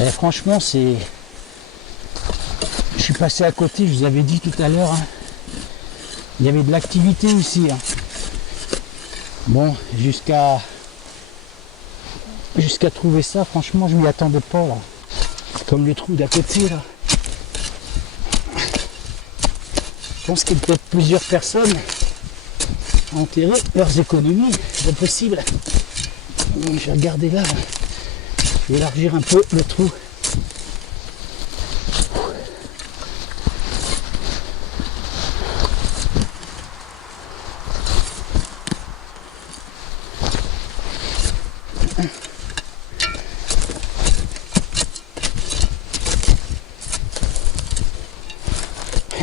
Et franchement, c'est... Je suis passé à côté, je vous avais dit tout à l'heure, hein. Il y avait de l'activité ici. Hein. Bon, jusqu'à trouver ça, franchement, je m'y attendais pas là. Comme le trou d'à côté là. Je pense qu'il y a peut-être plusieurs personnes à enterrer leurs économies, c'est possible. Donc, je vais regarder là. Je vais élargir un peu le trou.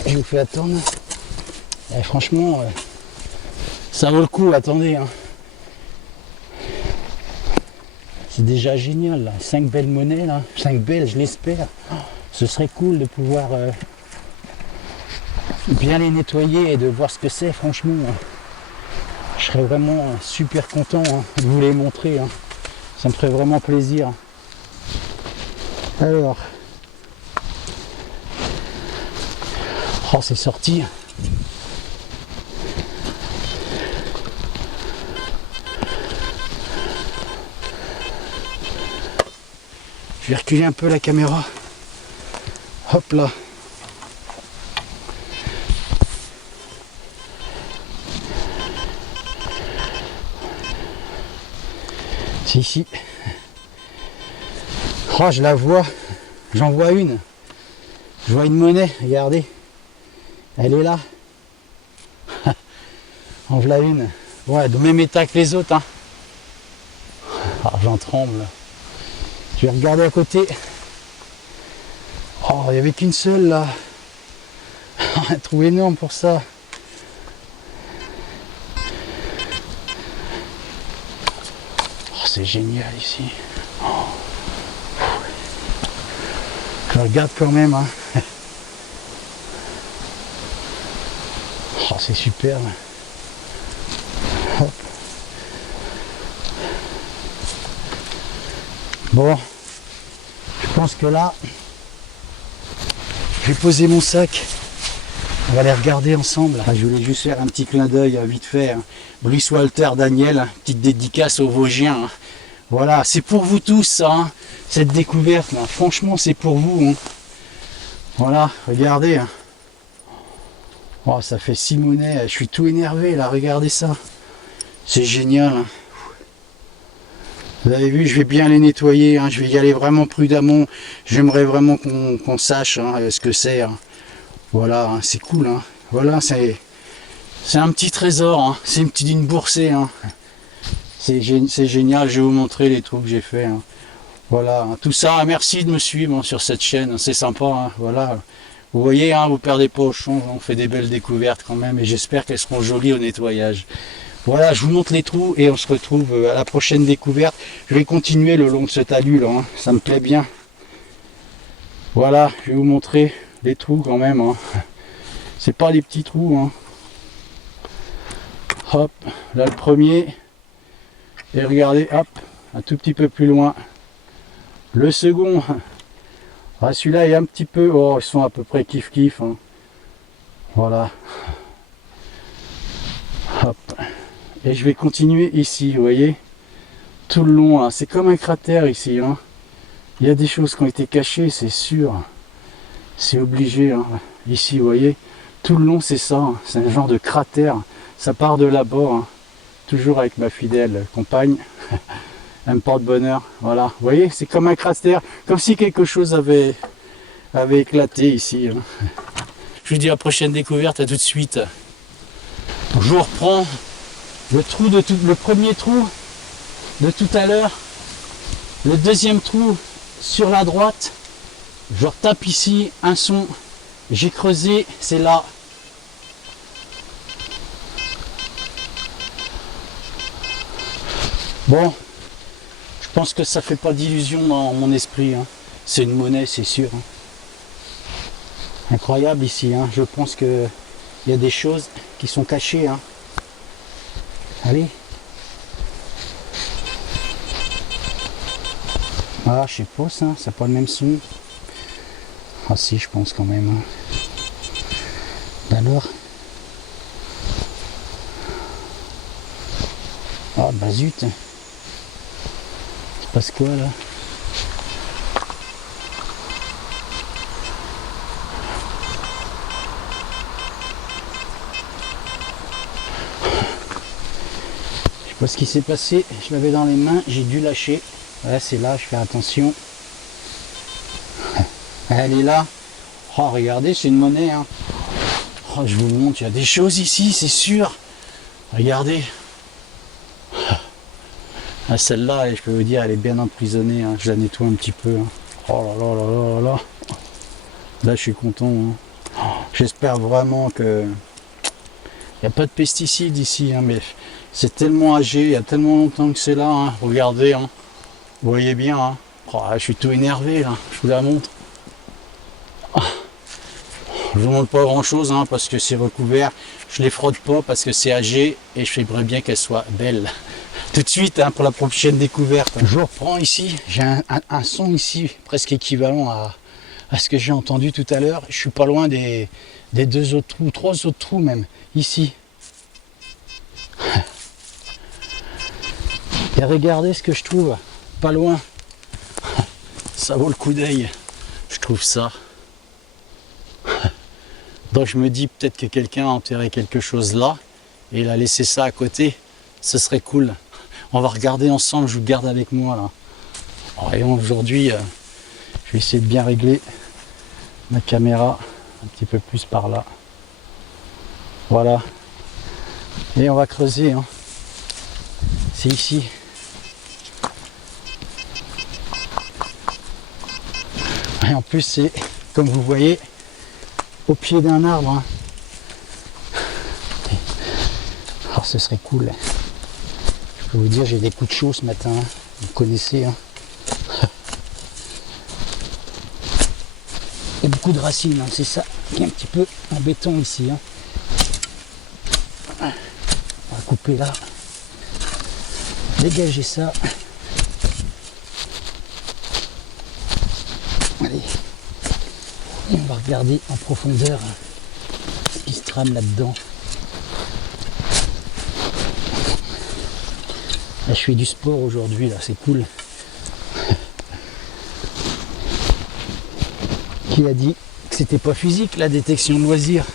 Je vous fais attendre. Et franchement, ça vaut le coup, attendez. Hein. C'est déjà génial, là. 5 belles monnaies, là. 5 belles, je l'espère. Oh, ce serait cool de pouvoir bien les nettoyer et de voir ce que c'est, franchement. Je serais vraiment super content hein, de vous les montrer. Hein. Ça me ferait vraiment plaisir. Alors. Oh, c'est sorti. Je vais reculer un peu la caméra. Hop là. C'est ici. Oh, je la vois. J'en vois une. Je vois une monnaie, regardez. Elle est là. En voilà une. Ouais, de même état que les autres. Hein. Ah, j'en tremble. Je vais regarder à côté. Oh, il n'y avait qu'une seule là. Un trou énorme pour ça. Oh, c'est génial ici. Oh. Je regarde quand même. Hein. Oh, c'est superbe. Hop. Bon, je pense que là, je vais poser mon sac. On va les regarder ensemble. Ah, je voulais juste faire un petit clin d'œil vite fait. Hein. Bruce Walter Daniel, petite dédicace aux Vosgiens. Hein. Voilà, c'est pour vous tous ça, hein, cette découverte. Là. Franchement, c'est pour vous. Hein. Voilà, regardez. Hein. Oh, ça fait 6 monnaies. Je suis tout énervé là, regardez ça. C'est génial. Hein. Vous avez vu, je vais bien les nettoyer, hein, je vais y aller vraiment prudemment. J'aimerais vraiment qu'on sache hein, ce que c'est. Hein. Voilà, hein, c'est cool. Hein. Voilà, c'est un petit trésor. Hein. C'est une boursée. Hein. C'est génial, je vais vous montrer les trous que j'ai fait. Hein. Voilà, hein. Tout ça, merci de me suivre hein, sur cette chaîne, c'est sympa. Hein. Voilà. Vous voyez, hein, vous ne perdez pas au change, on fait des belles découvertes quand même et j'espère qu'elles seront jolies au nettoyage. Voilà, je vous montre les trous et on se retrouve à la prochaine découverte. Je vais continuer le long de ce talus là, hein. Ça me plaît bien. Voilà, je vais vous montrer les trous quand même. Hein. C'est pas des petits trous. Hein. Hop, là le premier. Et regardez, hop, un tout petit peu plus loin. Le second. Ah, celui-là est un petit peu... Oh, ils sont à peu près kiff-kiff. Hein. Voilà. Hop. Et je vais continuer ici, vous voyez, tout le long, c'est comme un cratère ici. Hein. Il y a des choses qui ont été cachées, c'est sûr. C'est obligé. Hein. Ici, vous voyez, tout le long, c'est ça. Hein. C'est un genre de cratère. Ça part de là-bas. Hein. Toujours avec ma fidèle compagne. Elle me porte bonheur. Voilà, vous voyez, c'est comme un cratère. Comme si quelque chose avait éclaté ici. Hein. Je vous dis à la prochaine découverte, à tout de suite. Je vous reprends. Le premier trou de tout à l'heure, le deuxième trou sur la droite, je retape ici un son, j'ai creusé, c'est là. Bon, je pense que ça fait pas d'illusion dans mon esprit, hein. C'est une monnaie, c'est sûr. Hein. Incroyable ici, hein. Je pense qu'il y a des choses qui sont cachées. Hein. Allez. Ah, je sais pas ça, ça n'a pas le même son. Ah si, je pense quand même. Alors. Ah bah zut. Il se passe quoi là? Je sais pas ce qui s'est passé, je l'avais dans les mains, j'ai dû lâcher. Ouais, c'est là, je fais attention. Elle est là. Oh, regardez, c'est une monnaie. Hein. Oh, je vous montre, il y a des choses ici, c'est sûr. Regardez. Ah, celle-là, je peux vous dire, elle est bien emprisonnée. Hein. Je la nettoie un petit peu. Hein. Oh là là là là là là. Là, je suis content. Hein. Oh, j'espère vraiment que... Il n'y a pas de pesticides ici, hein, mais c'est tellement âgé, il y a tellement longtemps que c'est là. Hein. Regardez, hein. Vous voyez bien. Hein. Oh, je suis tout énervé, là. Je vous la montre. Oh. Je ne vous montre pas grand chose hein, parce que c'est recouvert. Je ne les frotte pas parce que c'est âgé et je ferais bien qu'elle soit belle. Tout de suite hein, pour la prochaine découverte. Je reprends ici, j'ai un son ici presque équivalent à ce que j'ai entendu tout à l'heure. Je suis pas loin des 2 autres trous, 3 autres trous même, ici. Et regardez ce que je trouve, pas loin. Ça vaut le coup d'œil, je trouve ça. Donc je me dis peut-être que quelqu'un a enterré quelque chose là et il a laissé ça à côté. Ce serait cool. On va regarder ensemble, je vous garde avec moi là. Alors, aujourd'hui, je vais essayer de bien régler ma caméra un petit peu plus par là. Voilà. Et on va creuser. Hein. C'est ici. Et en plus, c'est, comme vous voyez, au pied d'un arbre. Hein. Alors ce serait cool. Je peux vous dire, j'ai des coups de chaud ce matin. Hein. Vous connaissez. Hein. Il y a beaucoup de racines. Hein. C'est ça qui est un petit peu embêtant ici. Hein. On va couper là. Dégager ça. Allez. Et on va regarder en profondeur ce qui se trame là-dedans. Là, je fais du sport aujourd'hui, là, c'est cool. Qui a dit que c'était pas physique la détection de loisirs?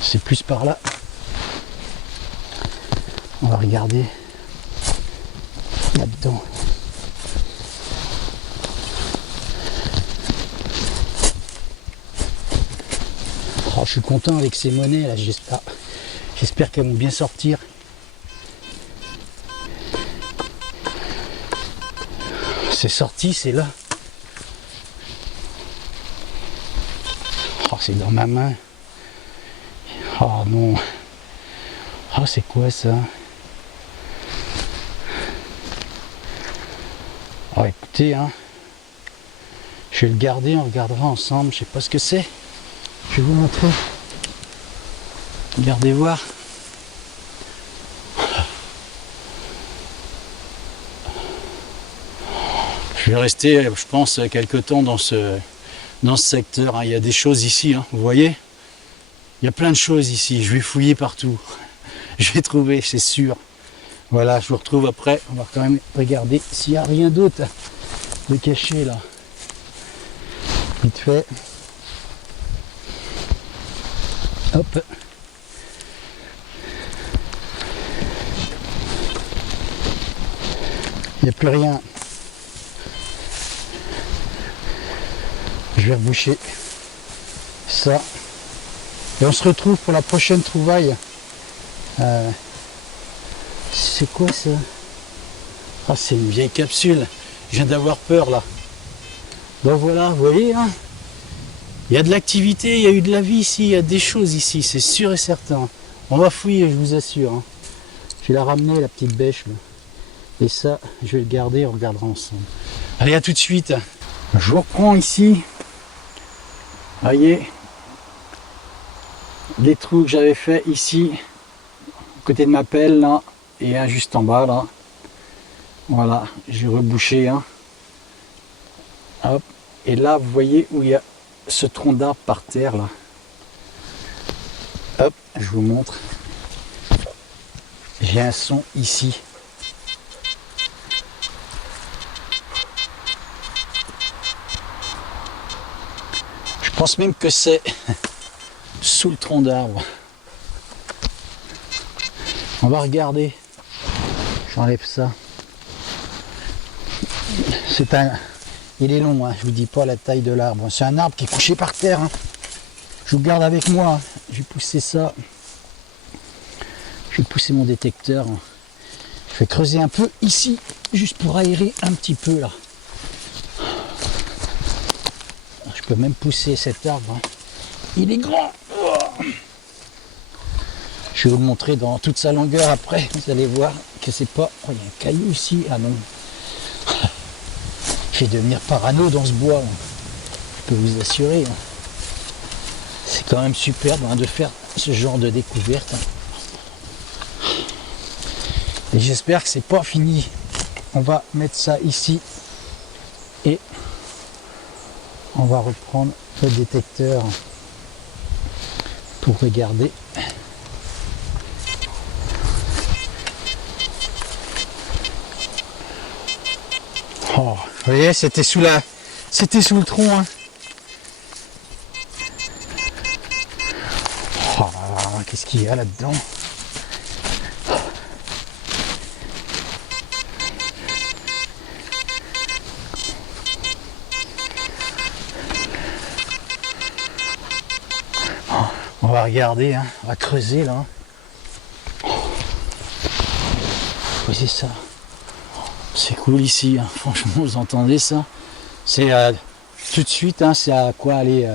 C'est plus par là. On va regarder là-dedans. Oh, je suis content avec ces monnaies là, j'espère qu'elles vont bien sortir. C'est sorti, c'est là. Oh, c'est dans ma main. Oh non. Oh, c'est quoi ça? Oh, écoutez, hein. Je vais le garder, on regardera ensemble. Je sais pas ce que c'est. Je vais vous montrer. Regardez voir. Je vais rester, je pense, quelque temps dans ce secteur. Il y a des choses ici, hein. Vous voyez? Il y a plein de choses ici. Je vais fouiller partout. Je vais trouver, c'est sûr. Voilà, je vous retrouve après. On va quand même regarder s'il n'y a rien d'autre de caché là. Vite fait. Hop. Il n'y a plus rien. Je vais reboucher ça. Et on se retrouve pour la prochaine trouvaille. C'est quoi ça? Ah, c'est une vieille capsule. Je viens d'avoir peur là. Donc voilà, vous voyez, hein, il y a de l'activité, il y a eu de la vie ici, il y a des choses ici, c'est sûr et certain. On va fouiller, je vous assure. Hein. Je vais la ramener, la petite bêche. Là. Et ça, je vais le garder, on regardera ensemble. Allez, à tout de suite. Je vous reprends ici. Voyez les trous que j'avais fait ici, à côté de ma pelle là, et un juste en bas là. Voilà, j'ai rebouché un. Hop. Et là, vous voyez où il y a ce tronc d'arbre par terre là. Hop, je vous montre. J'ai un son ici. Je pense même que c'est sous le tronc d'arbre. On va regarder. J'enlève ça. Il est long, hein, je vous dis pas la taille de l'arbre. C'est un arbre qui est couché par terre. Hein. Je vous garde avec moi. Hein. Je vais pousser ça. Je vais pousser mon détecteur. Je vais creuser un peu ici, juste pour aérer un petit peu là. Je peux même pousser cet arbre. Hein. Il est grand. Je vais vous le montrer dans toute sa longueur après. Vous allez voir que c'est pas... Oh, il y a un caillou ici. Ah non. Je vais devenir parano dans ce bois. Je peux vous assurer. C'est quand même superbe de faire ce genre de découverte. Et j'espère que c'est pas fini. On va mettre ça ici. Et on va reprendre le détecteur pour regarder. Oh, vous voyez, c'était sous le tronc. Hein. Oh, qu'est-ce qu'il y a là-dedans? On va regarder, hein. On va creuser là. Voyez ça. C'est cool ici, hein. Franchement, vous entendez ça? C'est tout de suite, hein, c'est à quoi aller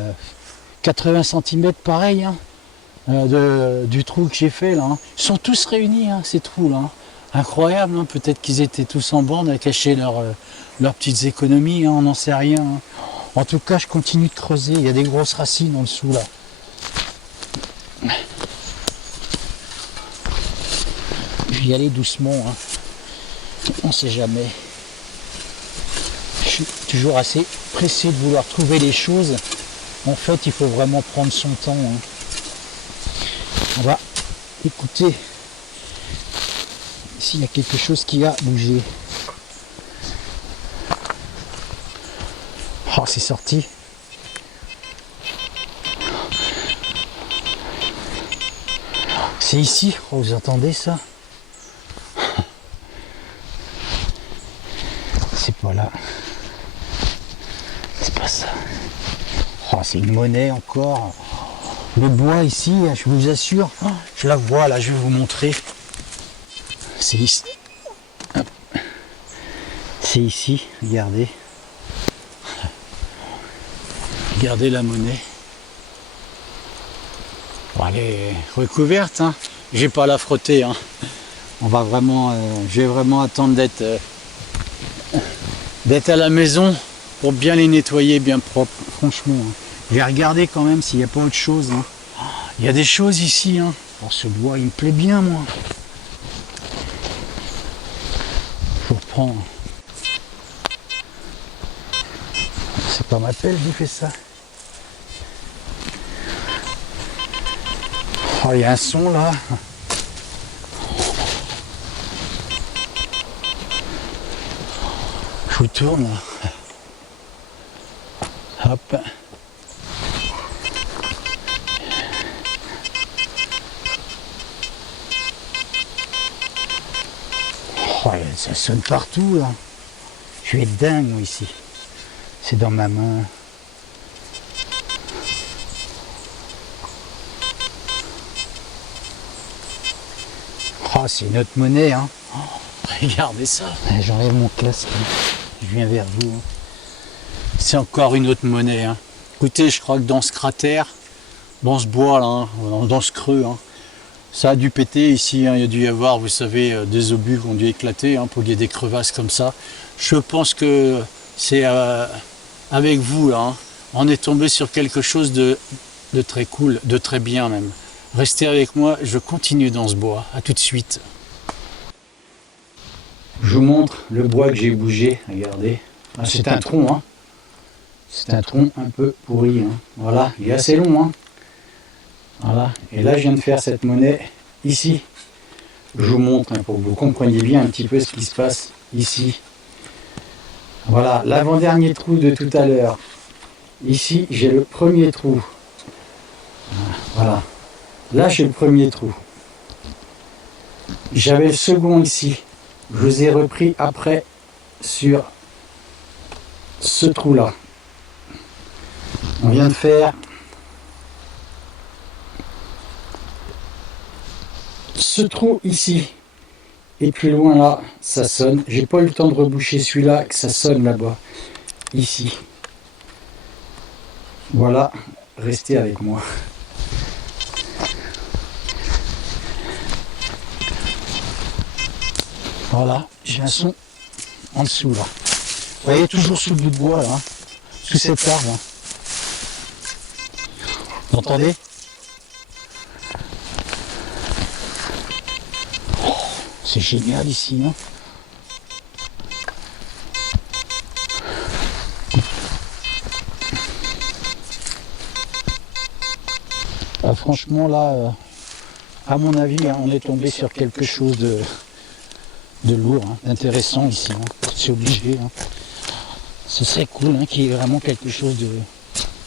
80 cm pareil hein, du trou que j'ai fait là. Hein. Ils sont tous réunis, hein, ces trous là. Hein. Incroyable, hein. Peut-être qu'ils étaient tous en bande à cacher leurs petites économies, hein, on n'en sait rien. Hein. En tout cas, je continue de creuser, il y a des grosses racines en dessous là. Je vais y aller doucement. Hein. On ne sait jamais. Je suis toujours assez pressé de vouloir trouver les choses. En fait, il faut vraiment prendre son temps. Hein. On va écouter s'il y a quelque chose qui a bougé. Oh, c'est sorti. C'est ici. Oh, vous entendez ça? C'est pas là. C'est pas ça. Oh, c'est une monnaie encore. Le bois ici, je vous assure, je la vois là, je vais vous montrer. C'est ici. C'est ici, regardez. Regardez la monnaie. Bon, elle est recouverte, hein. Je vais pas la frotter. Hein. On va vraiment, je vais vraiment attendre d'être à la maison pour bien les nettoyer bien propre. Franchement, hein. Je vais regarder quand même s'il n'y a pas autre chose. Hein. Il y a des choses ici. Hein. Oh, ce bois, il me plaît bien, moi. Je reprends. C'est pas ma pelle qui fait ça. Oh, il y a un son là. Je vous tourne là. Hop. Oh, ça sonne partout là. Je vais être dingue moi ici. C'est dans ma main. Oh, c'est une autre monnaie, hein. Oh, regardez ça. J'enlève mon casque. Je viens vers vous. C'est encore une autre monnaie. Hein. Écoutez, je crois que dans ce cratère, dans ce bois là, hein, dans ce creux, hein, ça a dû péter ici. Hein. Il y a dû y avoir, vous savez, des obus qui ont dû éclater hein, pour qu'il y ait des crevasses comme ça. Je pense que c'est avec vous là. Hein. on est tombé sur quelque chose de très cool, de très bien même. Restez avec moi, je continue dans ce bois. À tout de suite. Je vous montre le bois que j'ai bougé, regardez. Ah, c'est un tronc, hein. C'est un tronc un peu pourri, hein. Voilà, il est assez long, hein. Voilà, et là je viens de faire cette monnaie ici. Je vous montre hein, pour que vous compreniez bien un petit peu ce qui se passe ici. Voilà, l'avant-dernier trou de tout à l'heure. Ici, j'ai le premier trou. Voilà. Là, j'ai le premier trou. J'avais le second ici. Je vous ai repris après sur ce trou-là. On vient de faire ce trou ici. Et plus loin là, ça sonne. J'ai pas eu le temps de reboucher celui-là, que ça sonne là-bas. Ici. Voilà, restez avec moi. Voilà, j'ai un son en dessous là. Vous voyez, toujours sous le bout de bois là, hein, sous cet arbre. Hein. Vous entendez? Oh, c'est génial ici, hein. Franchement là, à mon avis, hein, on est tombé sur quelque chose de lourd, hein, d'intéressant ici. Hein. C'est obligé. Hein. Ce serait cool hein, qu'il y ait vraiment quelque chose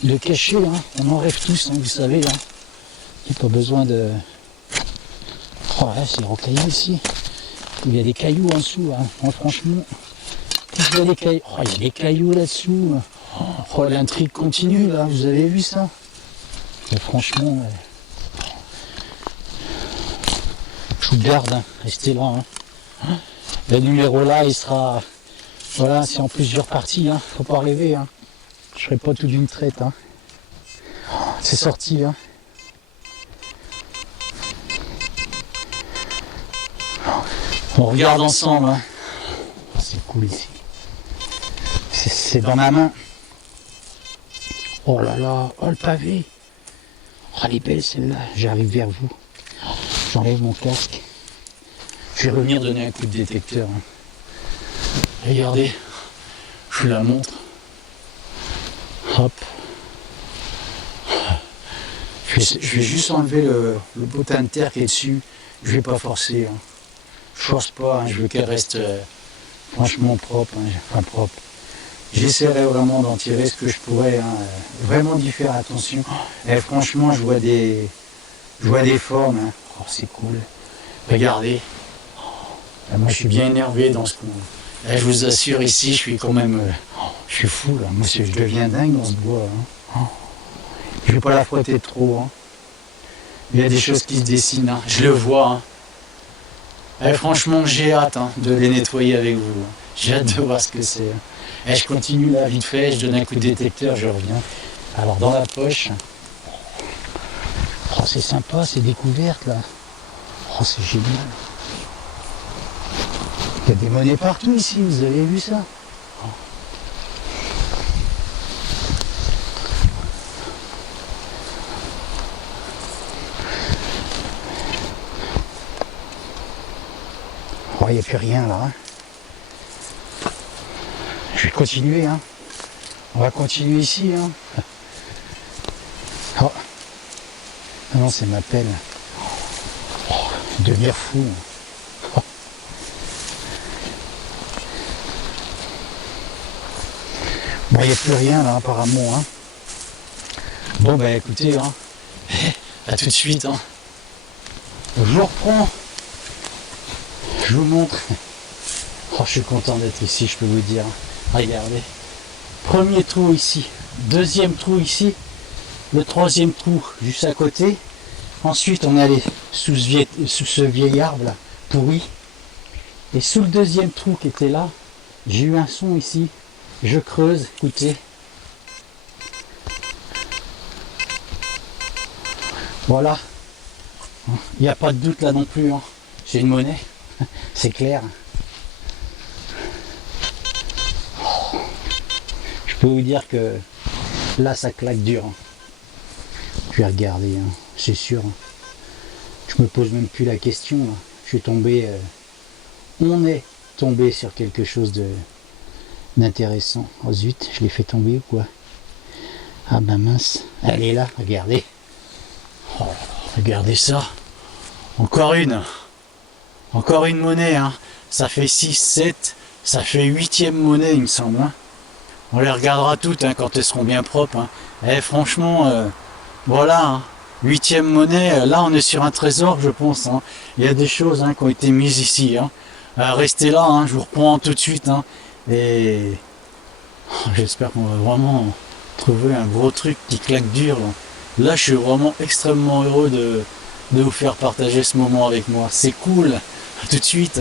de caché. Hein. On en rêve tous, hein, vous savez. Hein. Il n'y a pas besoin de... Oh là, c'est rocailleux ici. Il y a des cailloux en dessous. Hein. Oh, franchement, il y a des cailloux, oh, il y a des cailloux là-dessous. Oh, l'intrigue continue là, vous avez vu ça? Et franchement, je vous garde, hein. Restez là. Hein. Le numéro là, il sera... Voilà, c'est en plusieurs parties, hein. Faut pas rêver. Hein. Je ferai pas tout d'une traite. Hein. C'est sorti. Hein. On regarde ensemble. Hein. C'est cool ici. C'est dans ma main. Oh là là, oh le pavé. Oh, elle est belle celle-là. J'arrive vers vous. J'enlève mon casque. Je vais revenir donner un coup de détecteur. Hein. Regardez, je vous la montre. Hop. Je vais juste enlever le potin de terre qui est dessus. Je vais pas forcer. Hein. Je force pas. Hein. Je veux qu'elle reste franchement propre. Hein. Enfin propre. J'essaierai vraiment d'en tirer ce que je pourrais. Hein. Vraiment d'y faire attention. Et franchement, je vois des formes. Hein. Oh, c'est cool. Regardez. Moi, je suis bien énervé dans ce coin. Là, je vous assure, ici, je suis quand même... je suis fou, là. Moi, je deviens dingue dans ce bois. Hein. Je ne vais pas la frotter trop. Hein. Il y a des choses qui se dessinent. Hein. Je le vois. Hein. Et franchement, j'ai hâte hein, de les nettoyer avec vous. Hein. J'ai hâte de voir ce que c'est. Et je continue là, vite fait. Je donne un coup de détecteur, je reviens. Alors, dans la poche... Oh, c'est sympa, ces découvertes, là. Oh, c'est génial. Il y a des monnaies partout ici, vous avez vu ça? Oh, il n'y a plus rien là. Hein. Je vais continuer. Hein. On va continuer ici. Hein. Oh. Ah non, c'est ma pelle. Oh, devenir fou. Bon, il n'y a plus rien là apparemment. Hein. Bon bah écoutez, hein. À tout de suite. Hein. Je vous reprends. Je vous montre. Oh, je suis content d'être ici, je peux vous dire. Regardez. Premier trou ici. Deuxième trou ici. Le troisième trou juste à côté. Ensuite on est allé sous ce vieil arbre là, pourri. Et sous le deuxième trou qui était là, j'ai eu un son ici. Je creuse, écoutez. Voilà. Il n'y a pas de doute là non plus. Hein. J'ai une monnaie. C'est clair. Je peux vous dire que Là, ça claque dur. Je vais regarder, hein, c'est sûr. Je me pose même plus la question. Là. Je suis tombé... on est tombé sur quelque chose d'intéressant. Oh zut, je l'ai fait tomber ou quoi? Ah ben mince. Elle est là, regardez. Oh, regardez ça. Encore une. Encore une monnaie. Hein. Ça fait 6, 7. Ça fait 8e monnaie, il me semble. Hein. On les regardera toutes hein, quand elles seront bien propres. Hein. Eh, franchement, voilà. Hein. 8e monnaie. Là, on est sur un trésor, je pense. Hein. Il y a des choses hein, qui ont été mises ici. Hein. Restez là, hein, je vous reprends tout de suite. Hein. Et j'espère qu'on va vraiment trouver un gros truc qui claque dur. Là, je suis vraiment extrêmement heureux de vous faire partager ce moment avec moi. C'est cool. À tout de suite.